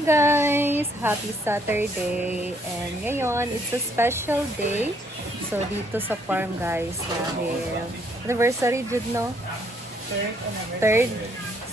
Hi guys! Happy Saturday! And ngayon, it's a special day. So, dito sa farm guys, dahil anniversary, Jude, no? Third.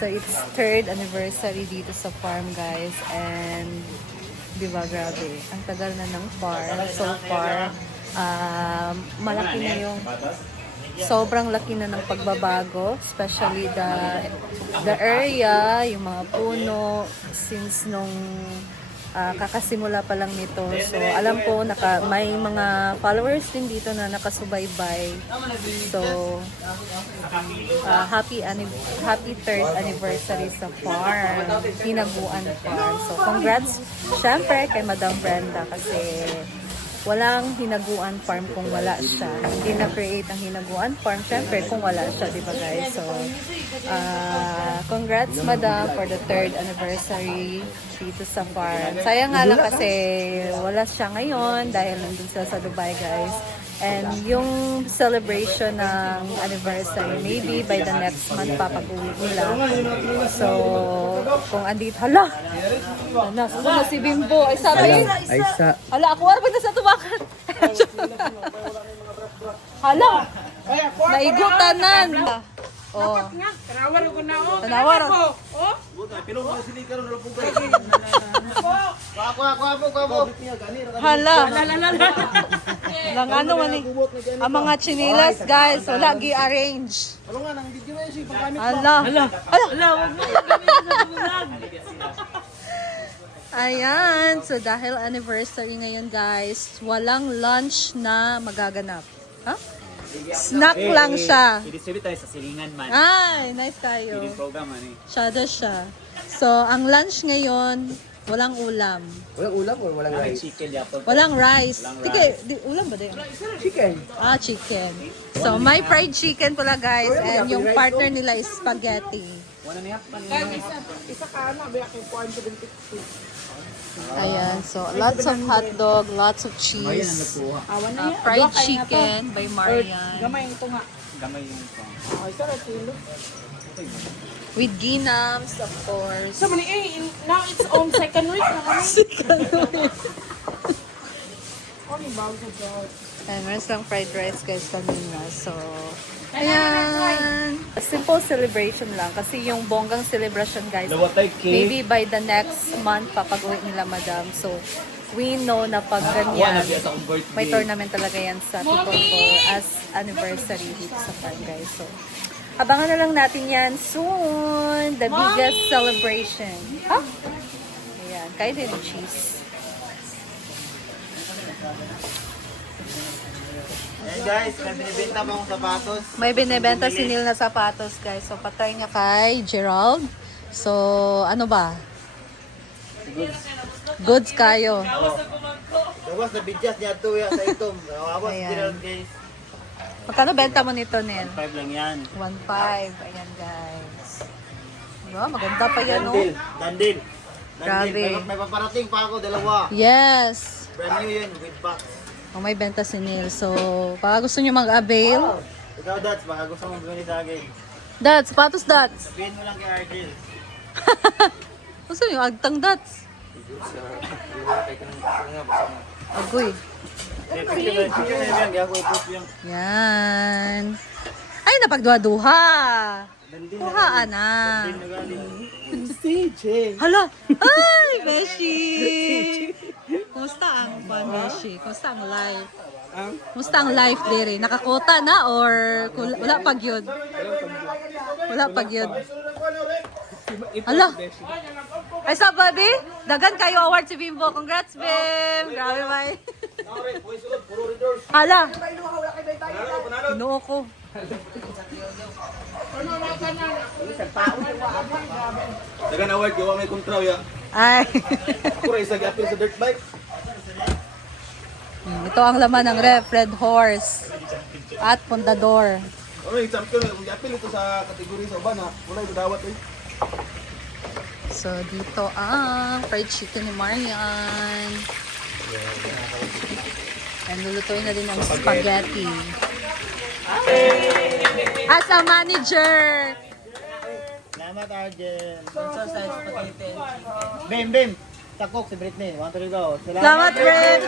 So, it's third anniversary dito sa farm guys. And, di ba, grabe. Ang tagal na ng farm. So far, malaki na yung sobrang laki na ng pagbabago, especially the area, yung mga puno, since nung kakasimula pa lang nito. So, alam ko, may mga followers din dito na nakasubaybay. So, happy third anniversary sa farm, Hinaguan Farm. So, congrats, syempre, kay Madam Brenda kasi walang Hinaguan Farm kung wala siya. Hindi na-create ang Hinaguan Farm, syempre, kung wala siya, di ba guys? So, congrats, Madam, for the third anniversary dito sa farm. Sayang nga lang kasi wala siya ngayon dahil nandun sila sa Dubai, guys. And yung celebration ng anniversary, maybe by the next month papag-uwi nila. So, kung andito, hala! Nasa na si Bimbo. Ay, sabi, hala, ako wala ba na sa tubakan? Hala! Naigutanan! Oh. Tanawar ko na oh. Tanawar. Oh. Hala. Lang ano man ni. Ang mga chinilas guys, wala gi-arrange. Hala. Hala. Hala, wag mo gamitin sa vlog. Ayan, so dahil anniversary ngayon guys, walang lunch na magaganap. Ha? Snack lang siya. I-distribute tayo sa silingan man. Ay, nice tayo. Feeding program man eh. Siya. So, ang lunch ngayon, walang ulam. Walang ulam or walang May rice? chicken yapon. Walang rice. Walang Tike, ulam ba din? Chicken. Chicken. So, may fried chicken pala guys. And yung partner nila is spaghetti. Wala na yapon. Isa ka na, biyak yung 450. Ayan. So, lots of hot dog, lots of Marian ang cheese. nagkuha. Awan na yan. Fried chicken by Marian. Gamay ito nga. Gamay yung pang. Ay, sarap kilo. With ginams, of course. So, mani, now it's on second week na kami. Oh, ni bago sa God. And meron silang fried rice guys kanina. So, ayan. Simple celebration lang. Kasi yung bonggang celebration guys, maybe by the next month papag-uwi nila Madam. So, we know na pag ganyan, may tournament talaga yan sa People for as anniversary dito sa farm guys. So, abangan na lang natin yan soon. The biggest celebration. Ha? Ayan. Kaya din yung cheese. Ayan guys, may binibenta pa akong sapatos. May binibenta si Neil na sapatos, guys. So, patry niya kay Gerald. So, ano ba? Goods kayo. Gawas na bidyas niya ito sa itom. Gawas Ayan. Gerald guys. Magkano benta mo nito, Neil? 5 lang yan. 1.5. Ayan, guys. Diba? Maganda pa yan, no? Dandil. Grabe. May paparating pa ako, dalawa. Yes. Brand new yun, with box. May benta si Neil. So, baka gusto niyo mag-avail. Ikaw Dats, baka gusto mong bumili sa akin. Dats, sapatos Dats. Sabihin mo lang kay Argel. Gusto niyo, agtang Dats. Agoy. Yan. Ay, napagduha-duha. Duhaan na. Hala! Ay, Beshi! Kumusta ang Beshi? Kumusta ang life? Kumusta ang life dere? Nakakota na or wala pag yun? Wala pag yun. Hala! Ay, sa baby? Dagan kayo award si Bimbo. Congrats, Bim! Grabe, bay. Hala! Inuo ko. Dagan award, gawa may kontraw ya. Ay. Ako rin isa gapil sa dirt bike. Ito ang laman ng ref, Red Horse at Pondador. Ano yung champion, gapil ito sa kategori sa uban ha. Wala yung dawat eh. So, dito ang fried chicken ni Marian. And lulutuin na din ang spaghetti. As a manager, Salamat Argel. Bim, Bim. Sakok si Britney. 1, 2, go. Salamat, Brent!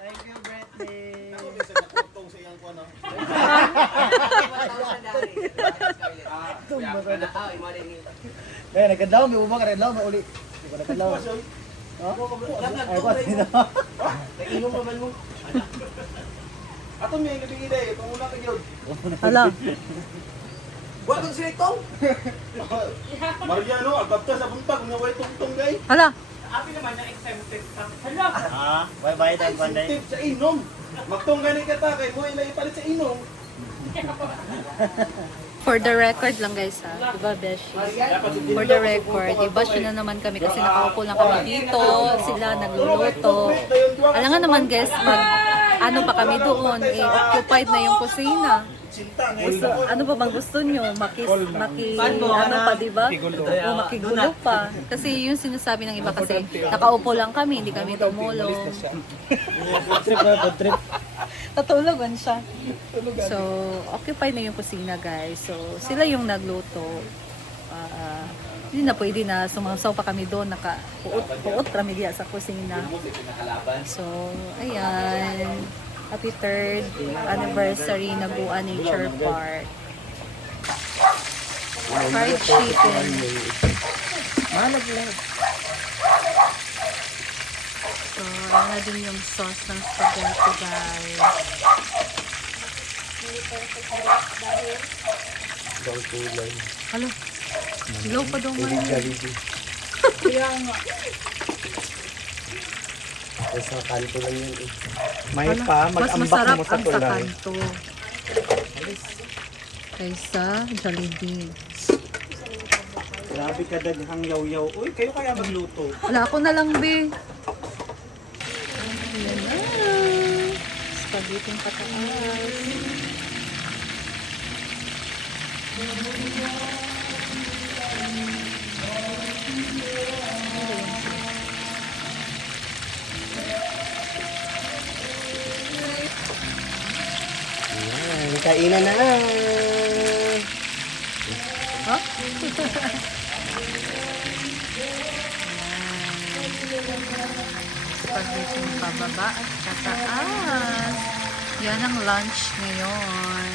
Thank you, Britney. Ako, bisa na kutong sa iyang kuwan, no? Eh, nagkadlaw. May ubang ka nagkadlaw. May uli. Hindi ko nagkadlaw. Ay, what? Nag-inom naman mo. Ato may gabi ide, itong una ka gyud. Hala, Wa kang sinitong. Mariano, agapta sa buntag nga way tungtong gay. hala. Abi naman yung exempted sa Bye-bye, Tan Panday. Tip sa inom. Magtong gani ka ta kay mo ilay palit sa inom. For the record lang guys ha, diba Beshi? For the record, iba siya na naman kami kasi nakaupo lang kami dito, sila nagluluto. Alam nga naman guys, ano pa kami doon, occupied na yung kusina. So, ano ba bang gusto nyo? Ano pa, diba? O makigulo pa. Kasi yung sinasabi ng iba kasi, nakaupo lang kami, hindi kami tumulong. Trip. Natulugan siya. So, occupied na yung kusina guys. So, sila yung nagluto. Hindi na pwede na sumasaw pa kami doon. Naka-puot kami diya sa kusina. So, ayan. Happy 3rd anniversary na Buan Nature Park. Fried chicken. So, ayan na din yung sauce ng spaghetti guys. Halo, ilaw pa daw man. Sa kanto lang yun eh. May Hala, pa, mas mag-ambak masarap mo sa ang sa tulay. kanto. Kaysa Jollibee. Grabe ka daghang yaw-yaw. Uy, kayo kaya magluto. Wala ako na lang, be. Ayan na. Spaghetti pataas. Ayan, kainan na. Ha? Spaghetti pababa at pataas. Yan ang lunch ngayon.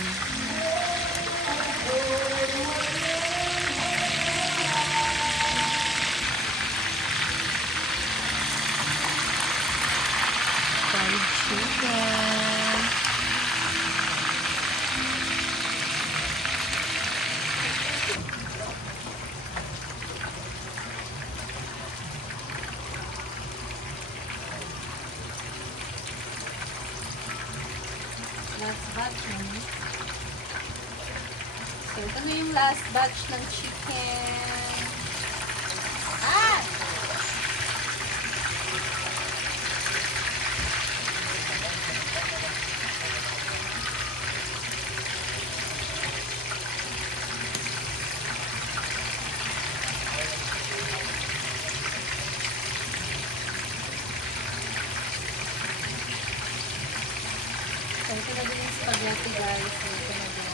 Fried chicken. Last batch na. So, ito na yung last batch ng chicken. Ah! So, ito na din yung spaghetti guys. So, ito na din.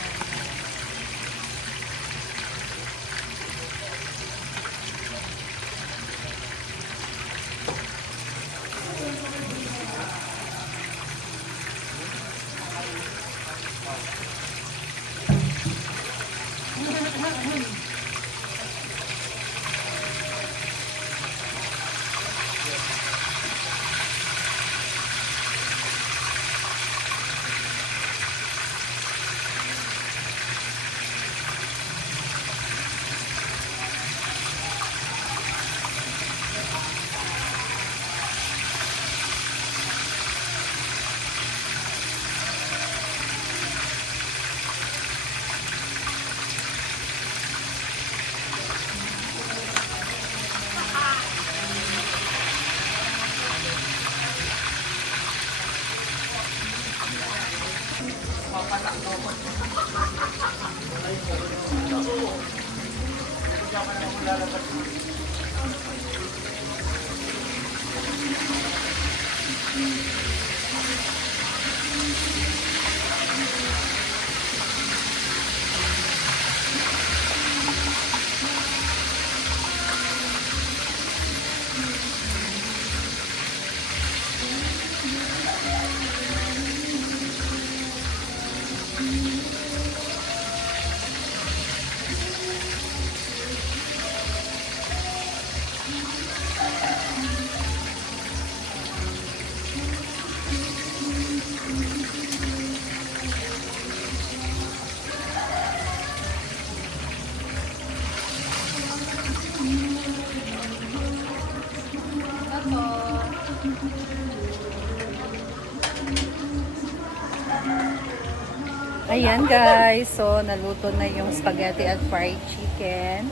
Ayan guys, so naluto na yung spaghetti at fried chicken.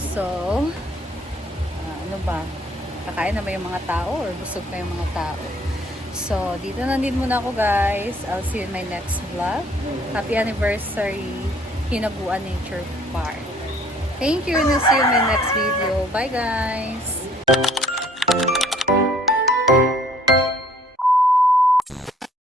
So, ano ba? Kakain na ba yung mga tao or busog na yung mga tao? So, dito na din muna ako guys. I'll see you in my next vlog. Happy anniversary, Hinaguan Nature Park. Thank you and I'll see you in my next video. Bye guys!